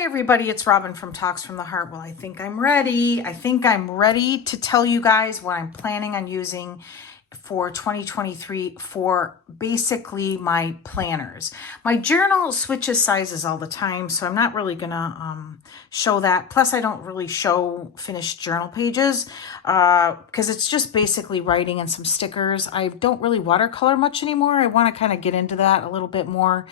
Hi everybody, it's Robin from Talks from the Heart. Well, I think I'm ready. To tell you guys what I'm planning on using for 2023 for basically my planners. My journal switches sizes all the time, so I'm not really gonna show that. Plus, I don't really show finished journal pages because it's just basically writing and some stickers. I don't really watercolor much anymore. I want to kind of get into that a little bit more.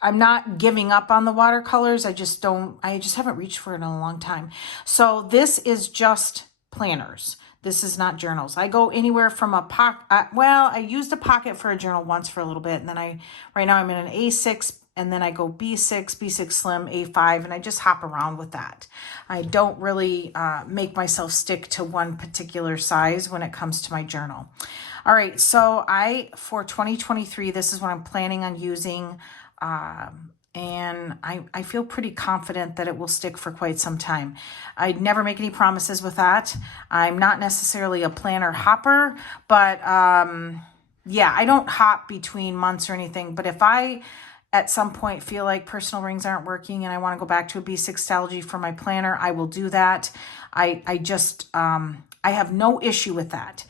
I'm not giving up on the watercolors. I just haven't reached for it in a long time. So this is just planners. This is not journals. I go anywhere from a pocket. I used a pocket for a journal once for a little bit. And then right now I'm in an A6 and then I go B6, B6 Slim, A5, and I just hop around with that. I don't really make myself stick to one particular size when it comes to my journal. All right, so for 2023, this is what I'm planning on using. And I feel pretty confident that it will stick for quite some time. I'd never make any promises with that. I'm not necessarily a planner hopper, but yeah, I don't hop between months or anything. But if I at some point feel like personal rings aren't working and I want to go back to a B6 Stalogy for my planner, I will do that. I have no issue with that.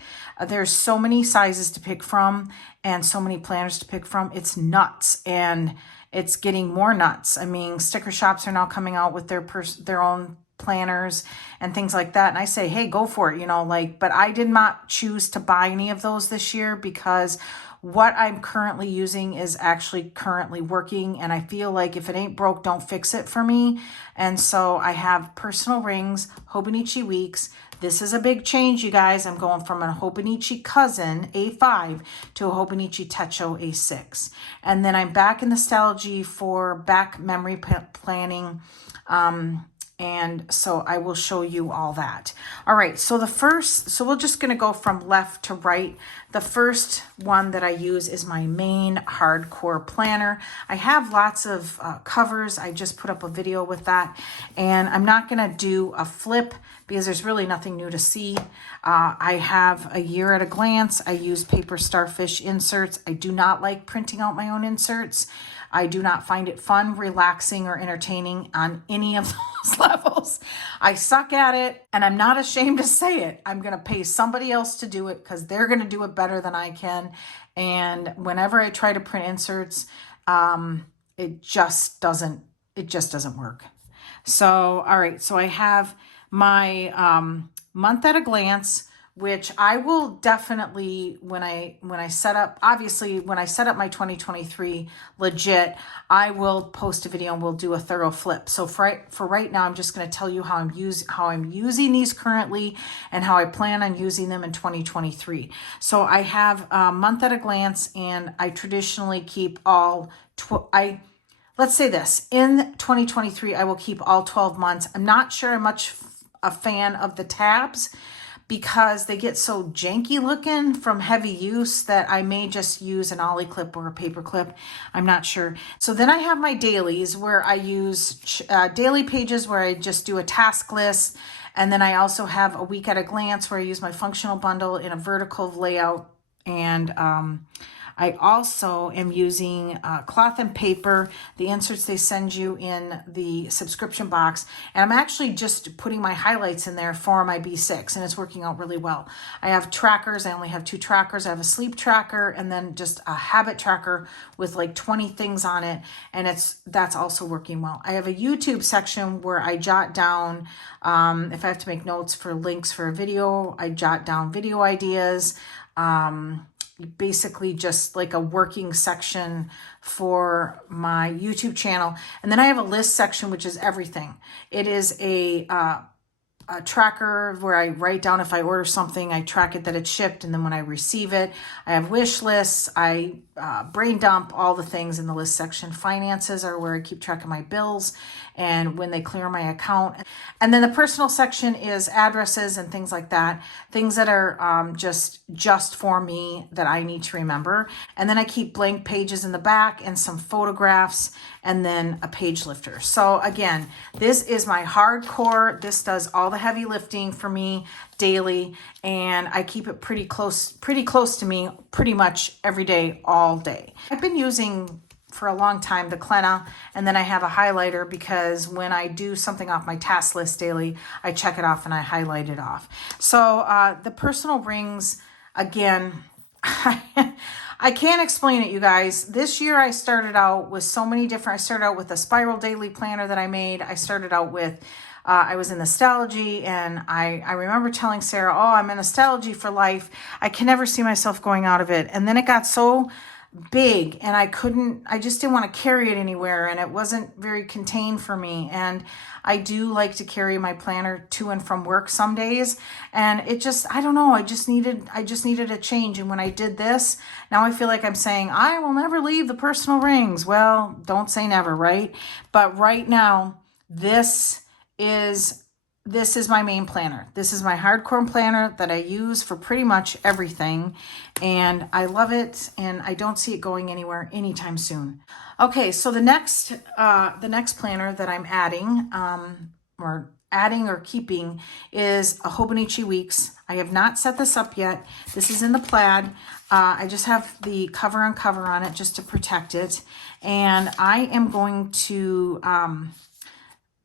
There's so many sizes to pick from and so many planners to pick from. It's nuts, and it's getting more nuts. I mean, sticker shops are now coming out with their own planners and things like that. And I say, hey, go for it, but I did not choose to buy any of those this year because what I'm currently using is actually currently working. And I feel like if it ain't broke, don't fix it for me. And so I have personal rings, Hobonichi Weeks. This is a big change, you guys. I'm going from a Hobonichi Cousin A5 to a Hobonichi Techo A6. And then I'm back in the Stalogy for back memory planning. And so I will show you all that. All right, so we're just gonna go from left to right. The first one that I use is my main hardcore planner. I have lots of covers. I just put up a video with that. And I'm not gonna do a flip because there's really nothing new to see. I have a year at a glance. I use paper starfish inserts. I do not like printing out my own inserts. I do not find it fun, relaxing, or entertaining on any of those levels. I suck at it, and I'm not ashamed to say it. I'm going to pay somebody else to do it because they're going to do it better than I can. And whenever I try to print inserts, it just doesn't work. So, all right, so I have my month at a glance, which I will definitely, when I set up my 2023 legit, I will post a video and we'll do a thorough flip. So for right now, I'm just going to tell you how I'm using these currently and how I plan on using them in 2023. So I have a month at a glance, and I traditionally keep let's say this, in 2023, I will keep all 12 months. I'm not sure I'm much a fan of the tabs because they get so janky looking from heavy use that I may just use an ollie clip or a paper clip. I'm not sure. So then I have my dailies where I use daily pages where I just do a task list. And then I also have a week at a glance where I use my functional bundle in a vertical layout. And I also am using cloth and paper, the inserts they send you in the subscription box. And I'm actually just putting my highlights in there for my B6, and it's working out really well. I have trackers. I only have 2 trackers. I have a sleep tracker and then just a habit tracker with like 20 things on it. And that's also working well. I have a YouTube section where I jot down, if I have to make notes for links for a video, I jot down video ideas. Basically just like a working section for my YouTube channel. And then I have a list section, which is everything. It is a tracker where I write down if I order something, I track it that it's shipped, and then when I receive it, I have wish lists. I brain dump all the things in the list section. Finances are where I keep track of my bills and when they clear my account. And then the personal section is addresses and things like that, things that are just for me that I need to remember. And then I keep blank pages in the back and some photographs and then a page lifter. So again, this is my hardcore. This does all the heavy lifting for me daily, and I keep it pretty close to me pretty much every day, all day. I've been using for a long time, the Klenna, and then I have a highlighter because when I do something off my task list daily, I check it off and I highlight it off. So the personal rings, again, I can't explain it, you guys. This year I started out with so many different, I started out with a spiral daily planner that I made. I started out with, I was in the Stalogy, and I remember telling Sarah, oh, I'm in a Stalogy for life. I can never see myself going out of it. And then it got so big and I just didn't want to carry it anywhere, and it wasn't very contained for me. And I do like to carry my planner to and from work some days, and it just, I don't know, I just needed a change. And when I did this, now I feel like I'm saying I will never leave the personal rings. Well, don't say never, right? But right now, this is my main planner. This is my hardcore planner that I use for pretty much everything, and I love it, and I don't see it going anywhere anytime soon. Okay, so the next planner that I'm adding or keeping is a Hobonichi Weeks. I have not set this up yet. This is in the plaid. I just have the cover on it just to protect it, and I am going to,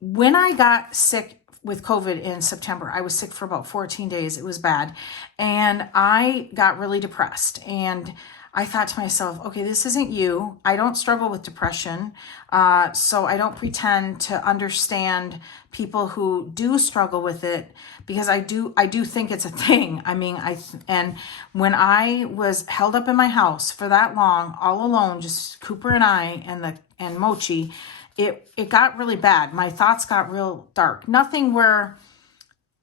when I got sick with COVID in September, I was sick for about 14 days. It was bad. And I got really depressed. And I thought to myself, okay, this isn't you. I don't struggle with depression. So I don't pretend to understand people who do struggle with it, because I do think it's a thing. I mean, and when I was held up in my house for that long, all alone, just Cooper and I and Mochi, it got really bad. My thoughts got real dark. Nothing where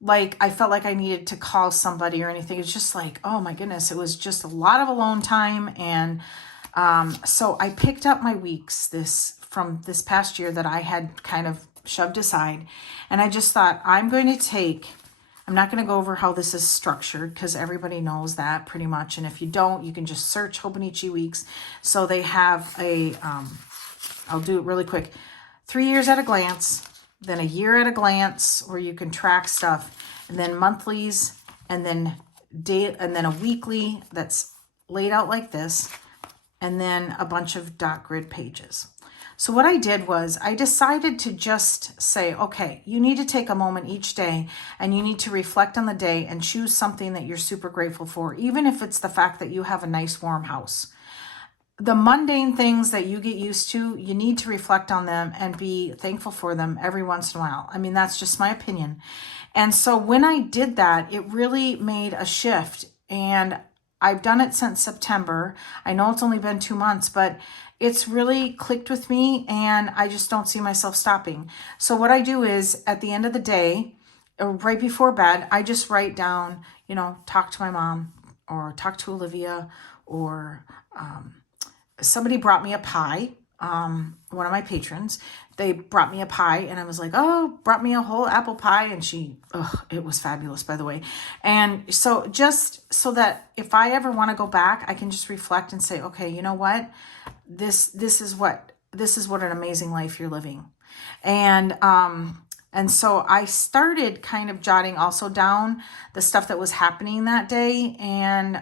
like I felt like I needed to call somebody or anything. It's just like, oh my goodness, it was just a lot of alone time. And so I picked up my weeks from this past year that I had kind of shoved aside. And I just thought, I'm not going to go over how this is structured because everybody knows that pretty much. And if you don't, you can just search Hobonichi Weeks. So they have I'll do it really quick. 3 years at a glance, then a year at a glance where you can track stuff, and then monthlies, and then a weekly that's laid out like this, and then a bunch of dot grid pages. So what I did was I decided to just say, okay, you need to take a moment each day and you need to reflect on the day and choose something that you're super grateful for, even if it's the fact that you have a nice warm house. The mundane things that you get used to, you need to reflect on them and be thankful for them every once in a while. I mean, that's just my opinion. And so when I did that, it really made a shift. And I've done it since September. I know it's only been 2 months, but it's really clicked with me, and I just don't see myself stopping. So what I do is at the end of the day, or right before bed, I just write down, talk to my mom or talk to Olivia, or somebody brought me a pie. One of my patrons, they brought me a pie, and I was like, oh, brought me a whole apple pie. And it was fabulous, by the way. And so just so that if I ever want to go back, I can just reflect and say, okay, you know what? This is what an amazing life you're living. And so I started kind of jotting also down the stuff that was happening that day, and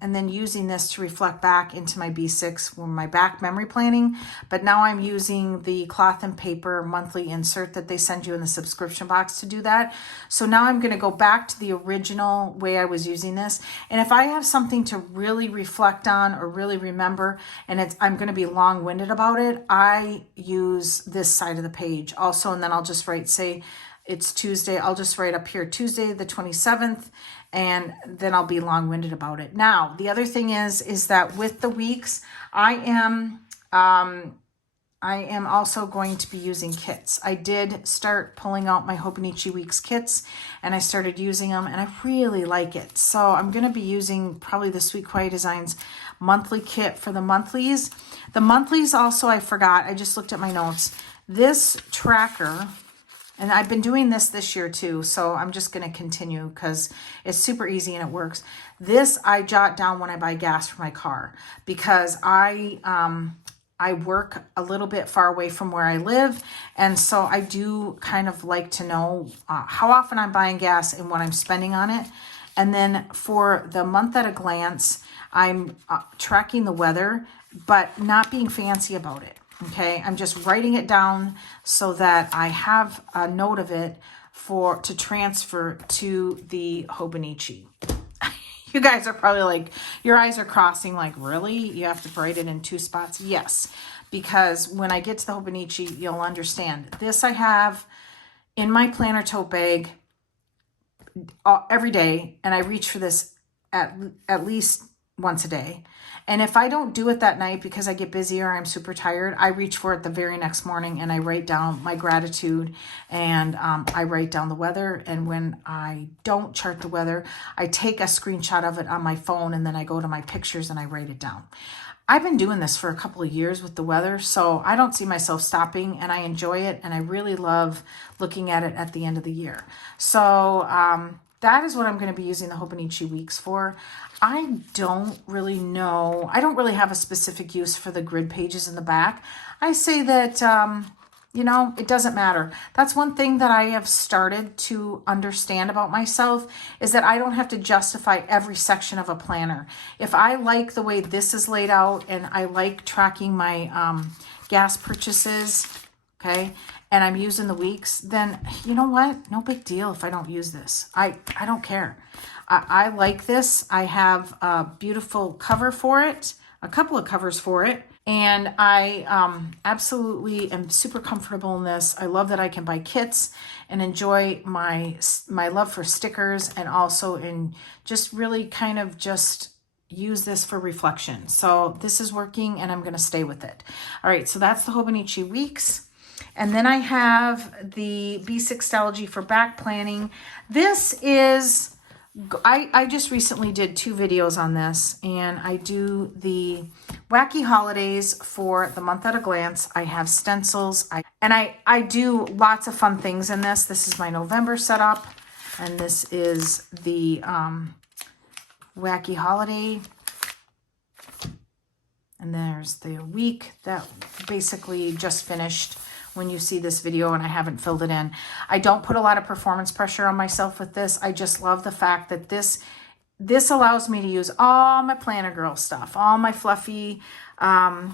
then using this to reflect back into my B6 for my back memory planning. But now I'm using the cloth and paper monthly insert that they send you in the subscription box to do that. So now I'm going to go back to the original way I was using this. And if I have something to really reflect on or really remember, and I'm going to be long-winded about it, I use this side of the page also, and then I'll just say it's Tuesday. I'll just write up here Tuesday the 27th, and then I'll be long-winded about it. Now, the other thing is that with the weeks, I am also going to be using kits. I did start pulling out my Hobonichi Weeks kits, and I started using them, and I really like it. So I'm going to be using probably the Sweet Quiet Designs monthly kit for the monthlies. The monthlies also, I forgot. I just looked at my notes. This tracker, and I've been doing this year too, so I'm just going to continue because it's super easy and it works. This I jot down when I buy gas for my car, because I work a little bit far away from where I live, and so I do kind of like to know how often I'm buying gas and what I'm spending on it. And then for the month at a glance, I'm tracking the weather, but not being fancy about it. Okay, I'm just writing it down so that I have a note of it to transfer to the Hobonichi. You guys are probably like, your eyes are crossing like, really? You have to write it in 2 spots? Yes, because when I get to the Hobonichi, you'll understand. This I have in my planner tote bag every day, and I reach for this at least once a day. And if I don't do it that night because I get busy or I'm super tired, I reach for it the very next morning and I write down my gratitude, and I write down the weather. And when I don't chart the weather, I take a screenshot of it on my phone, and then I go to my pictures and I write it down. I've been doing this for a couple of years with the weather, so I don't see myself stopping, and I enjoy it, and I really love looking at it at the end of the year. So that is what I'm going to be using the Hobonichi Weeks for. I don't really know. I don't really have a specific use for the grid pages in the back. I say that, you know, it doesn't matter. That's one thing that I have started to understand about myself, is that I don't have to justify every section of a planner. If I like the way this is laid out, and I like tracking my gas purchases, okay, and I'm using the weeks, then you know what? No big deal if I don't use this. I don't care. I like this. I have a beautiful cover for it, a couple of covers for it, and I absolutely am super comfortable in this. I love that I can buy kits and enjoy my love for stickers, and also in just really kind of just use this for reflection. So this is working, and I'm going to stay with it. All right, so that's the Hobonichi Weeks. And then I have the B6 Stalogy for back planning. This is, I just recently did 2 videos on this, and I do the wacky holidays for the month at a glance. I have stencils, I do lots of fun things in this. This is my November setup, and this is the wacky holiday. And there's the week that basically just finished when you see this video, and I haven't filled it in. I don't put a lot of performance pressure on myself with this. I just love the fact that this allows me to use all my planner girl stuff, all my fluffy,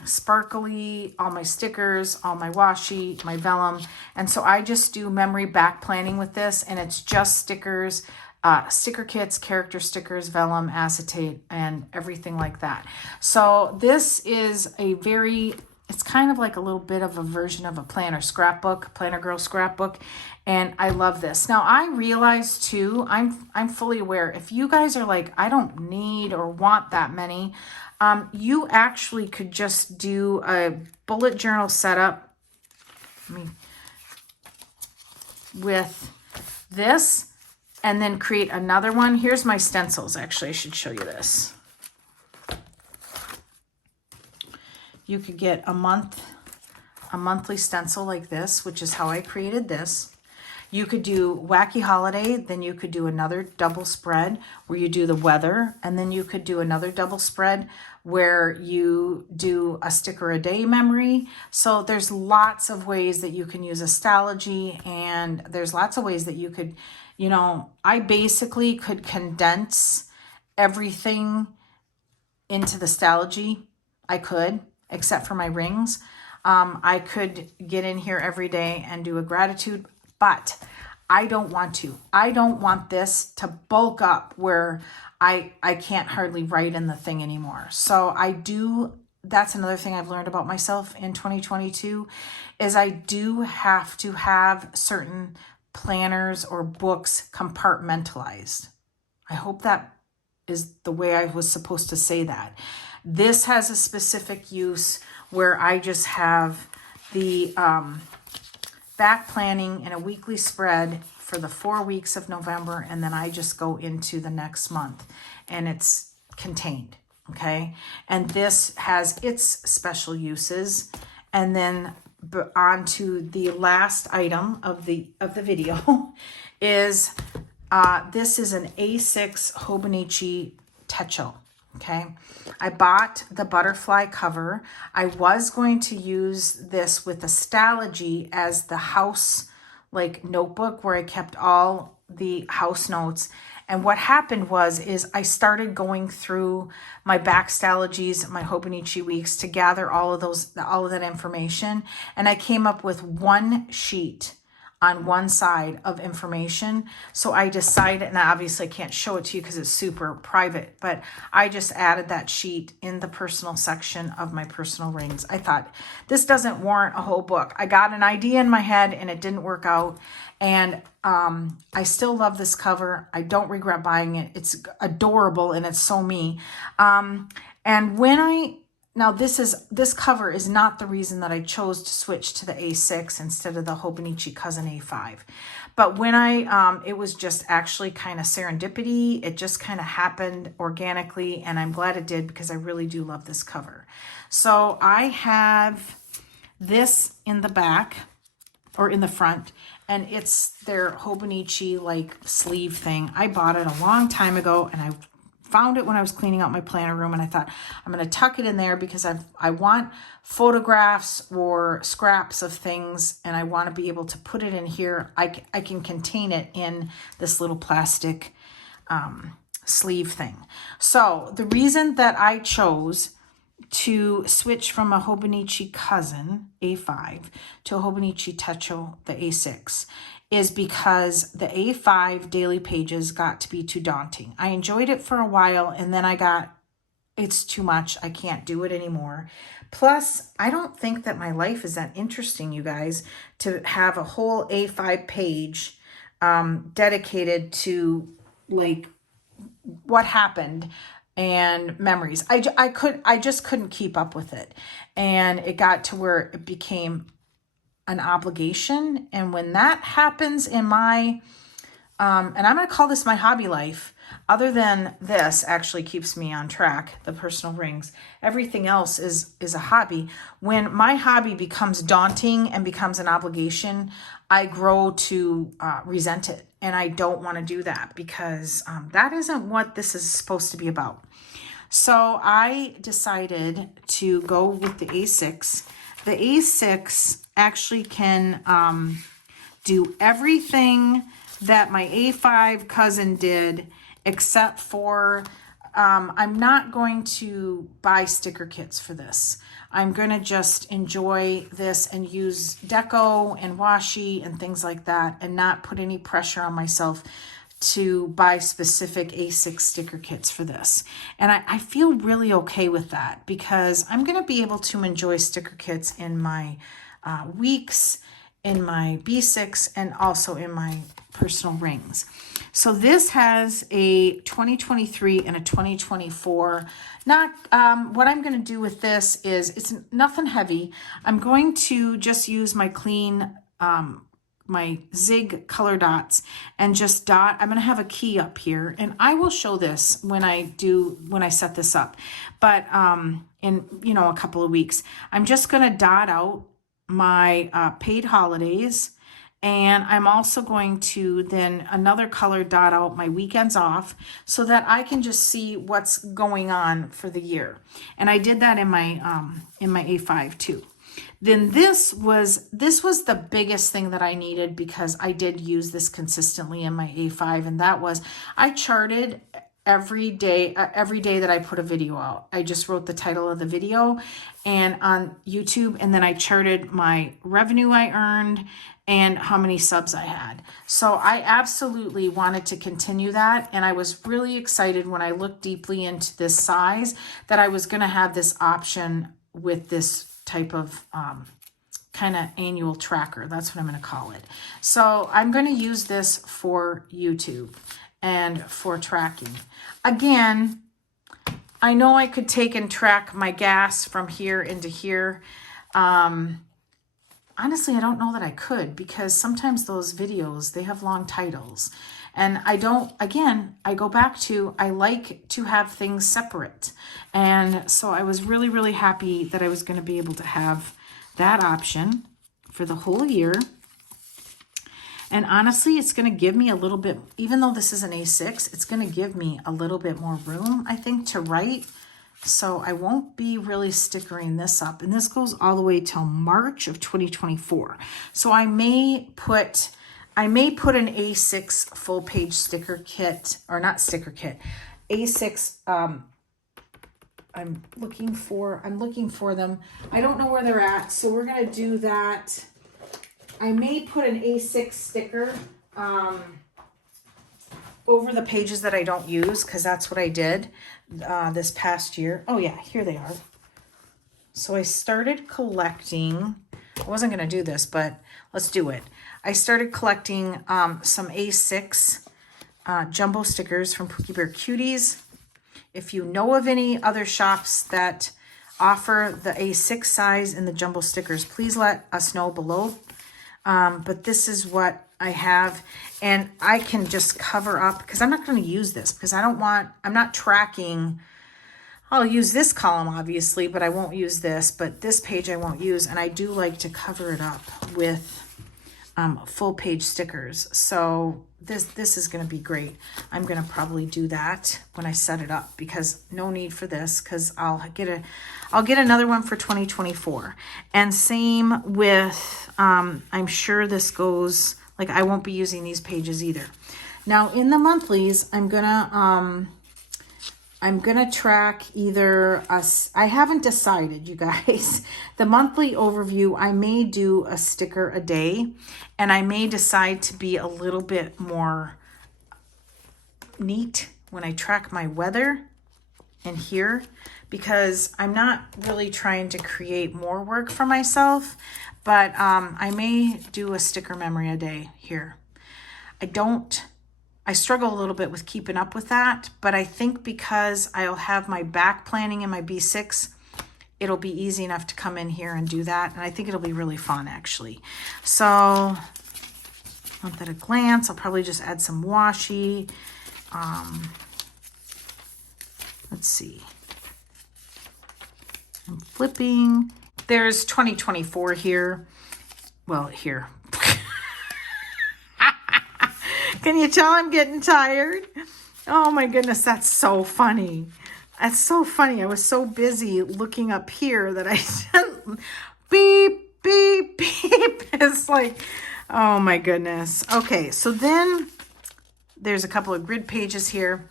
sparkly, all my stickers, all my washi, my vellum. And so I just do memory back planning with this, and it's just stickers, sticker kits, character stickers, vellum, acetate, and everything like that. So this is it's kind of like a little bit of a version of a planner scrapbook, planner girl scrapbook, and I love this. Now I realize too, I'm fully aware, if you guys are like, I don't need or want that many, you actually could just do a bullet journal setup with this, and then create another one. Here's my stencils. Actually, I should show you this. You could get a monthly stencil like this, which is how I created this. You could do wacky holiday, then you could do another double spread where you do the weather, and then you could do another double spread where you do a sticker a day memory. So there's lots of ways that you can use a Stalogy, and there's lots of ways that you could, you know, I basically could condense everything into the Stalogy. I could, except for my rings. I could get in here every day and do a gratitude, but I don't want to. I don't want this to bulk up where I can't hardly write in the thing anymore. So that's another thing I've learned about myself in 2022, is I do have to have certain planners or books compartmentalized. I hope that is the way I was supposed to say that. This has a specific use where I just have the back planning in a weekly spread for the 4 weeks of November, and then I just go into the next month, and it's contained, okay? And this has its special uses. And then on to the last item of the video is this is an A6 Hobonichi Techo. Okay, I bought the butterfly cover. I was going to use this with a Stalogy as the house like notebook where I kept all the house notes. And what happened is I started going through my back Stalogies, my Hobonichi weeks to gather all of that information. And I came up with one sheet on one side of information. So I decided, and I obviously can't show it to you because it's super private, but I just added that sheet in the personal section of my personal rings. I thought this doesn't warrant a whole book. I got an idea in my head and it didn't work out. And I still love this cover. I don't regret buying it. It's adorable and it's so me. And when now this cover is not the reason that I chose to switch to the A6 instead of the Hobonichi Cousin A5. But when it was just actually kind of serendipity. It just kind of happened organically, and I'm glad it did because I really do love this cover. So I have this in the back or in the front, and it's their Hobonichi like sleeve thing. I bought it a long time ago, and I found it when I was cleaning out my planner room, and I thought I'm going to tuck it in there because I want photographs or scraps of things, and I want to be able to put it in here. I can contain it in this little plastic sleeve thing. So the reason that I chose to switch from a Hobonichi Cousin A5 to a Hobonichi Techo the A6 is because the A5 daily pages got to be too daunting. I enjoyed it for a while, and then it's too much. I can't do it anymore. Plus, I don't think that my life is that interesting, you guys, to have a whole A5 page dedicated to like what happened and memories. I just couldn't keep up with it. And it got to where it became an obligation. And when that happens in my, and I'm going to call this my hobby life, other than this actually keeps me on track, the personal rings, everything else is a hobby. When my hobby becomes daunting and becomes an obligation, I grow to resent it. And I don't want to do that because that isn't what this is supposed to be about. So I decided to go with the A6. The A6 actually can do everything that my A5 cousin did, except for I'm not going to buy sticker kits for this. I'm going to just enjoy this and use deco and washi and things like that, and not put any pressure on myself to buy specific A6 sticker kits for this. And I feel really okay with that because I'm going to be able to enjoy sticker kits in my weeks, in my B6, and also in my personal rings. So this has a 2023 and a 2024. Not what I'm going to do with this is it's nothing heavy. I'm going to just use my clean my zig color dots and just dot. I'm going to have a key up here, and I will show this when I set this up, but in a couple of weeks. I'm just going to dot out my paid holidays, and I'm also going to then another color dot out my weekends off so that I can just see what's going on for the year. And I did that in my A5 too. Then this was the biggest thing that I needed because I did use this consistently in my A5, and that was I charted every day that I put a video out. I just wrote the title of the video and on YouTube, and then I charted my revenue I earned and how many subs I had. So I absolutely wanted to continue that, and I was really excited when I looked deeply into this size that I was going to have this option with this type of kind of annual tracker. That's what I'm going to call it. So I'm going to use this for YouTube and for tracking. Again, I know I could take and track my gas from here into here. Honestly, I don't know that I could because sometimes those videos, they have long titles. And I go back to, I like to have things separate. And so I was really, really happy that I was going to be able to have that option for the whole year. And honestly, it's going to give me a little bit, even though this is an A6, it's going to give me a little bit more room, I think, to write. So I won't be really stickering this up. And this goes all the way till March of 2024. So I may put I may put an A6 full page sticker kit, or not sticker kit, A6, I'm looking for them. I don't know where they're at, so we're going to do that. I may put an A6 sticker over the pages that I don't use, because that's what I did this past year. Oh yeah, here they are. So I started collecting, I wasn't going to do this, but let's do it. I started collecting some A6 jumbo stickers from Pookie Bear Cuties. If you know of any other shops that offer the A6 size in the jumbo stickers, please let us know below. But this is what I have, and I can just cover up, because I'm not going to use this, because I'm not tracking. I'll use this column obviously, but I won't use this, but this page I won't use, and I do like to cover it up with full page stickers. So this is going to be great. I'm going to probably do that when I set it up, because no need for this, because I'll get another one for 2024. And same with I'm sure this goes, like, I won't be using these pages either. Now in the monthlies, I'm gonna track either I haven't decided, you guys. The monthly overview, I may do a sticker a day, and I may decide to be a little bit more neat when I track my weather in here, because I'm not really trying to create more work for myself, but I may do a sticker memory a day here. I struggle a little bit with keeping up with that, but I think because I'll have my back planning in my B6, it'll be easy enough to come in here and do that. And I think it'll be really fun, actually. So, not at a glance, I'll probably just add some washi. Let's see. I'm flipping. There's 2024 here. Well, here. Can you tell I'm getting tired? Oh my goodness, that's so funny. That's so funny. I was so busy looking up here that I said beep, beep, beep. It's like, oh my goodness. Okay, so then there's a couple of grid pages here.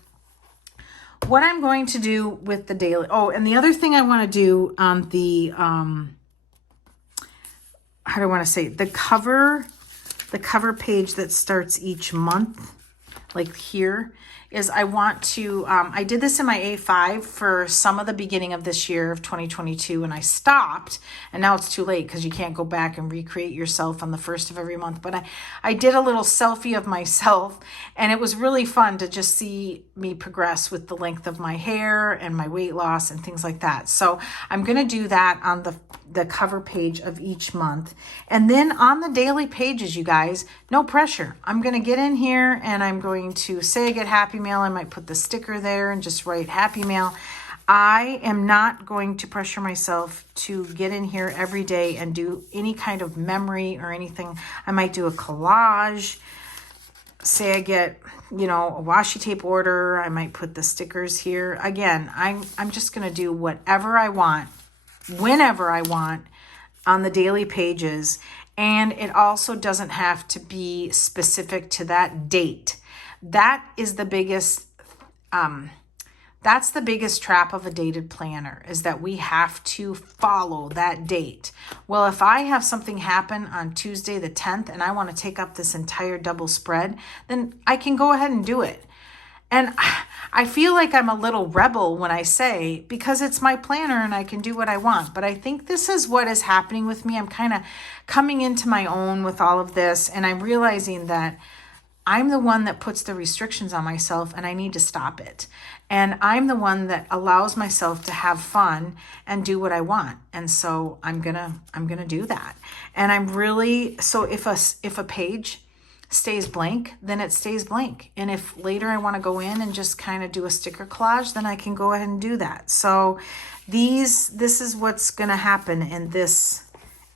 What I'm going to do with the daily, oh, and the other thing I want to do on the, how do I want to say, the cover page that starts each month, like here, is I want to, I did this in my A5 for some of the beginning of this year of 2022, and I stopped, and now it's too late because you can't go back and recreate yourself on the first of every month. But I did a little selfie of myself, and it was really fun to just see me progress with the length of my hair and my weight loss and things like that. So I'm going to do that on the cover page of each month. And then on the daily pages, you guys, no pressure. I'm going to get in here and I'm going to say I get Happy Mail. I might put the sticker there and just write Happy Mail. I am not going to pressure myself to get in here every day and do any kind of memory or anything. I might do a collage. Say I get, a washi tape order. I might put the stickers here. Again, I'm just going to do whatever I want, whenever I want on the daily pages. And it also doesn't have to be specific to that date. That is the biggest, that's the biggest trap of a dated planner, is that we have to follow that date. Well, if I have something happen on Tuesday the 10th and I want to take up this entire double spread, then I can go ahead and do it. And I feel like I'm a little rebel when I say, because it's my planner and I can do what I want. But I think this is what is happening with me. I'm kind of coming into my own with all of this, and I'm realizing that I'm the one that puts the restrictions on myself, and I need to stop it. And I'm the one that allows myself to have fun and do what I want. And so I'm gonna do that. And I'm really, so if a page stays blank, then it stays blank. And if later I want to go in and just kind of do a sticker collage, then I can go ahead and do that. So this is what's gonna happen in this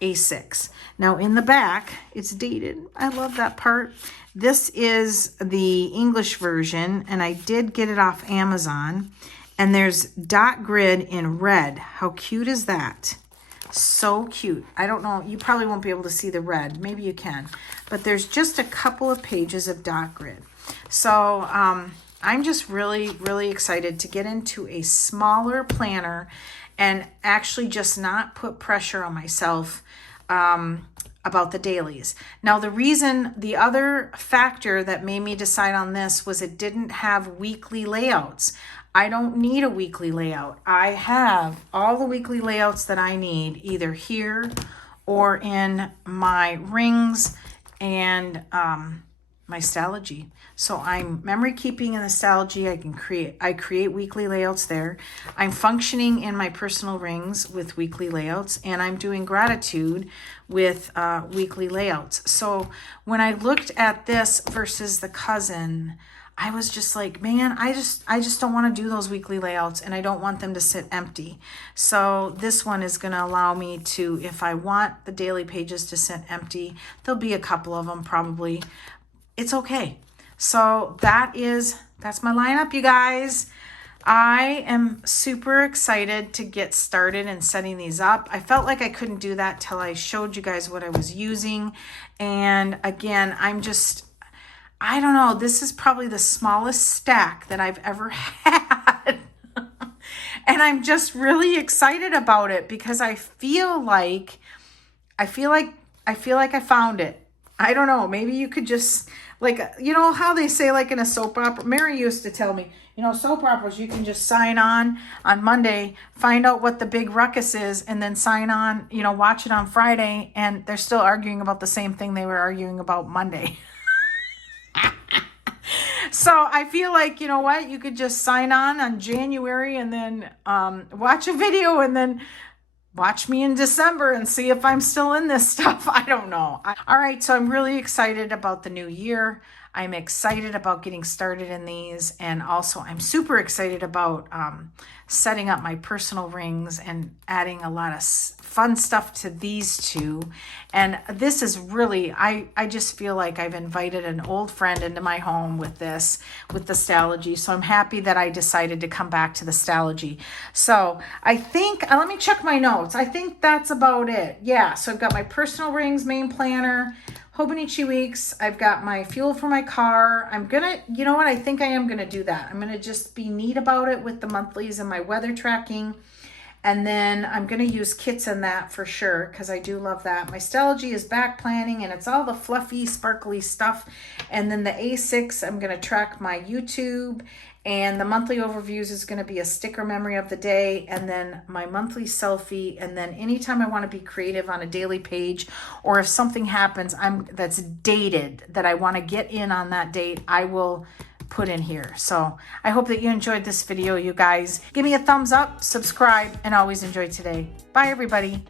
A6. Now in the back, it's dated. I love that part. This is the English version, and I did get it off Amazon. And there's dot grid in red. How cute is that? So cute. I don't know, you probably won't be able to see the red. Maybe you can. But there's just a couple of pages of dot grid. So I'm just really, really excited to get into a smaller planner and actually just not put pressure on myself about the dailies. Now, the other factor that made me decide on this was it didn't have weekly layouts. I don't need a weekly layout. I have all the weekly layouts that I need either here or in my rings and my Stalogy. So I'm memory keeping in the Stalogy. I create weekly layouts there. I'm functioning in my personal rings with weekly layouts, and I'm doing gratitude with weekly layouts. So when I looked at this versus the cousin, I was just like, man, I just don't want to do those weekly layouts, and I don't want them to sit empty. So this one is going to allow me to, if I want the daily pages to sit empty, there'll be a couple of them probably. It's okay. So that's my lineup, you guys. I am super excited to get started in setting these up. I felt like I couldn't do that till I showed you guys what I was using. And again, I don't know, this is probably the smallest stack that I've ever had. And I'm just really excited about it because I feel like I found it. I don't know, maybe you could just, like, you know how they say, like in a soap opera, Mary used to tell me, you know, soap operas, you can just sign on Monday, find out what the big ruckus is, and then sign on, you know, watch it on Friday, and they're still arguing about the same thing they were arguing about Monday. So I feel like, you know what, you could just sign on January and then watch a video and then watch me in December and see if I'm still in this stuff. I don't know. All right, so I'm really excited about the new year. I'm excited about getting started in these, and also I'm super excited about setting up my personal rings and adding a lot of fun stuff to these two. And this is really, I just feel like I've invited an old friend into my home with the Stalogy. So I'm happy that I decided to come back to the Stalogy. So I think, let me check my notes. I think that's about it. Yeah, so I've got my personal rings, main planner, Hobonichi weeks. I've got my fuel for my car. I'm gonna, you know what? I think I am gonna do that. I'm gonna just be neat about it with the monthlies and my weather tracking. And then I'm gonna use kits in that for sure, because I do love that. My Stalogy is back planning, and it's all the fluffy, sparkly stuff. And then the A6, I'm gonna track my YouTube, and the monthly overviews is going to be a sticker memory of the day, and then my monthly selfie, and then anytime I want to be creative on a daily page, or if something happens that's dated that I want to get in on that date, I will put in here. So I hope that you enjoyed this video, you guys. Give me a thumbs up, subscribe, and always enjoy today. Bye, everybody.